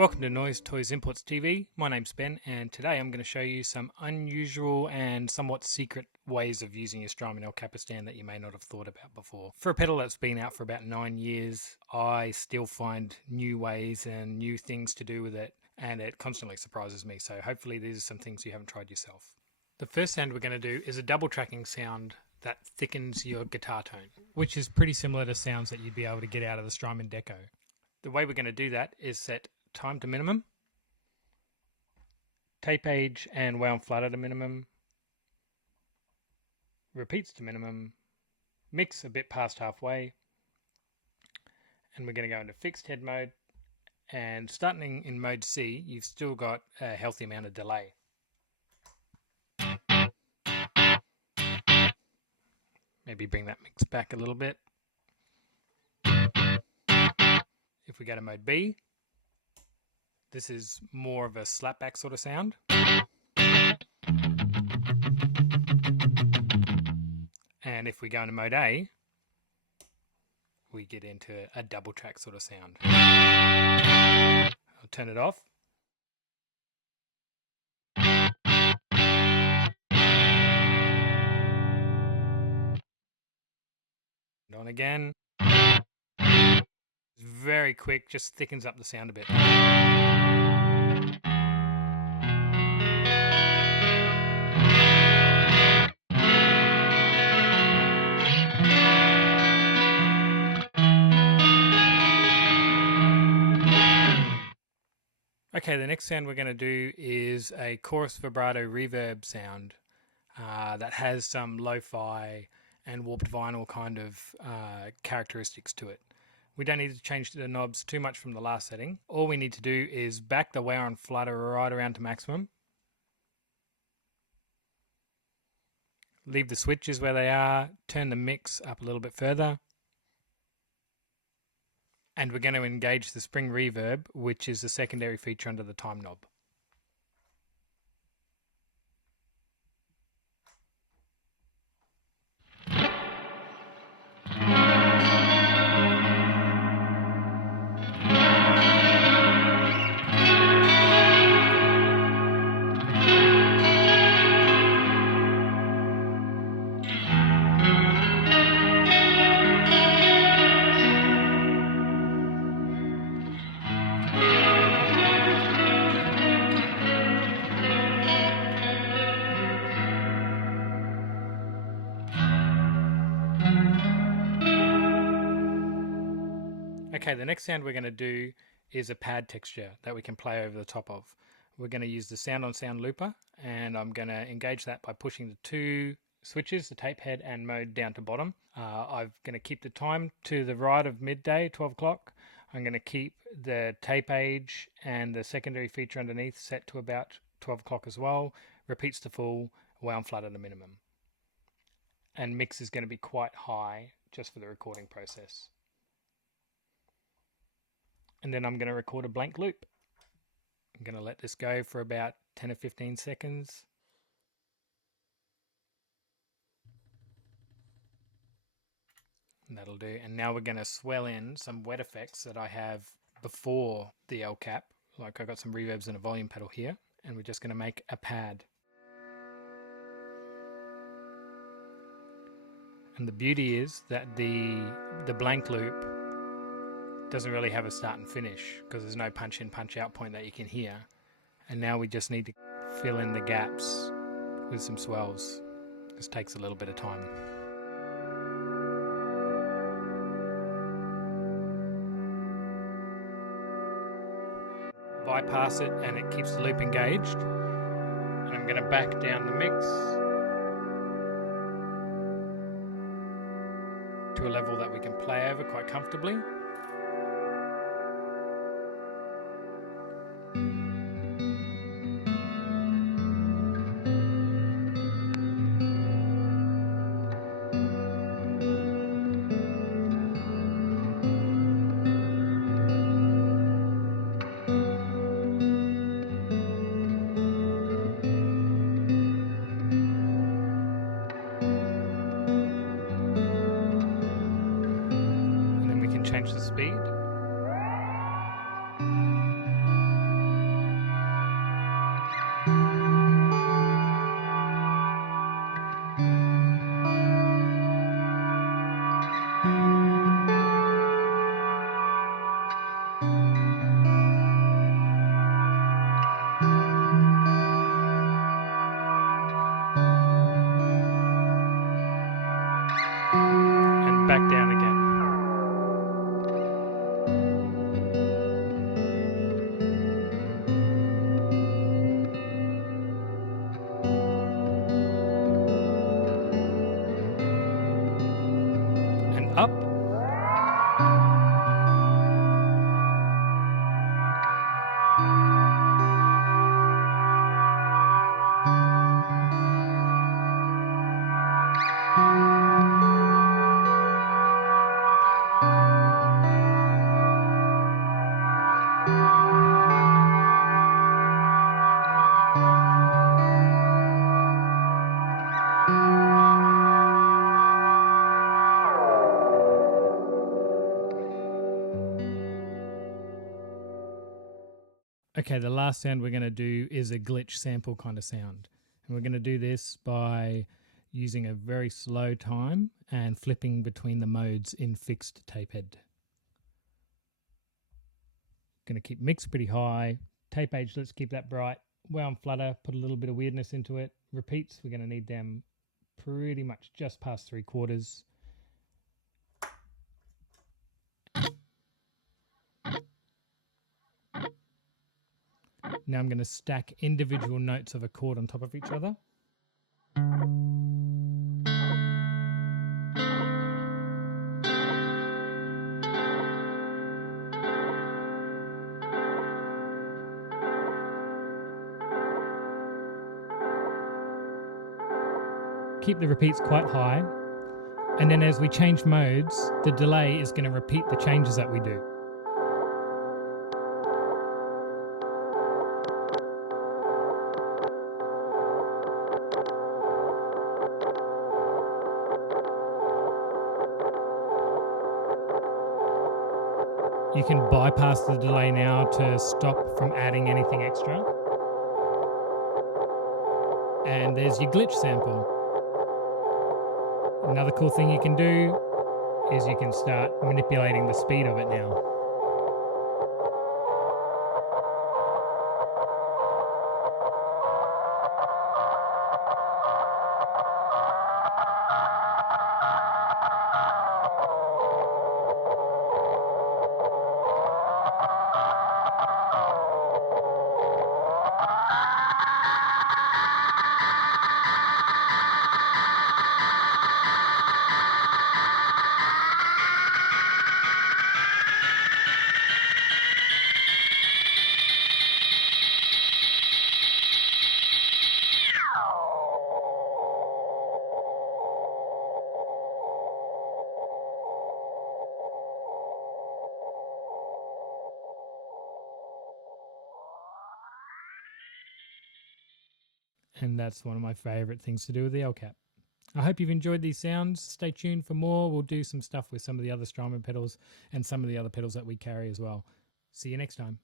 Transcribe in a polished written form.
Welcome to Noise Toys Imports TV. My name's Ben, and today I'm going to show you some unusual and somewhat secret ways of using your Strymon El Capistan that you may not have thought about before. For a pedal that's been out for about 9 years, I still find new ways and new things to do with it, and it constantly surprises me, so hopefully these are some things you haven't tried yourself. The first sound we're going to do is a double tracking sound that thickens your guitar tone, which is pretty similar to sounds that you'd be able to get out of the Strymon Deco. The way we're going to do that is set time to minimum, tape age and wound flutter to minimum, repeats to minimum, mix a bit past halfway, and we're going to go into fixed head mode. And starting in mode C, you've still got a healthy amount of delay. Maybe bring that mix back a little bit. If we go to mode B, this is more of a slapback sort of sound. And if we go into mode A, we get into a double track sort of sound. I'll turn it off. And on again. It's very quick, just thickens up the sound a bit. Okay, the next sound we're going to do is a chorus vibrato reverb sound that has some lo-fi and warped vinyl kind of characteristics to it. We don't need to change the knobs too much from the last setting. All we need to do is back the wow and flutter right around to maximum. Leave the switches where they are, turn the mix up a little bit further. And we're going to engage the spring reverb, which is the secondary feature under the time knob. Okay, the next sound we're going to do is a pad texture that we can play over the top of. We're going to use the sound on sound looper, and I'm going to engage that by pushing the two switches, the tape head and mode, down to bottom. I'm going to keep the time to the right of midday, 12 o'clock. I'm going to keep the tape age and the secondary feature underneath set to about 12 o'clock as well. Repeats to full, wound flutter to minimum. And mix is going to be quite high just for the recording process. And then I'm going to record a blank loop. I'm going to let this go for about 10 or 15 seconds. And that'll do. And now we're going to swell in some wet effects that I have before the El Cap. Like I got some reverbs and a volume pedal here. And we're just going to make a pad. And the beauty is that the blank loop doesn't really have a start and finish because there's no punch in, punch out point that you can hear. And now we just need to fill in the gaps with some swells. This takes a little bit of time. Bypass it and it keeps the loop engaged. And I'm going to back down the mix to a level that we can play over quite comfortably. Change the speed. up. Okay, the last sound we're going to do is a glitch sample kind of sound. And we're going to do this by using a very slow time and flipping between the modes in fixed tape head. Going to keep mix pretty high. Tape age, let's keep that bright. Wound flutter, put a little bit of weirdness into it. Repeats, we're going to need them pretty much just past 3/4. Now I'm going to stack individual notes of a chord on top of each other. Keep the repeats quite high, and then as we change modes, the delay is going to repeat the changes that we do. You can bypass the delay now to stop from adding anything extra. And there's your glitch sample. Another cool thing you can do is you can start manipulating the speed of it now. And that's one of my favorite things to do with the El Cap. I hope you've enjoyed these sounds. Stay tuned for more. We'll do some stuff with some of the other Strymon pedals and some of the other pedals that we carry as well. See you next time.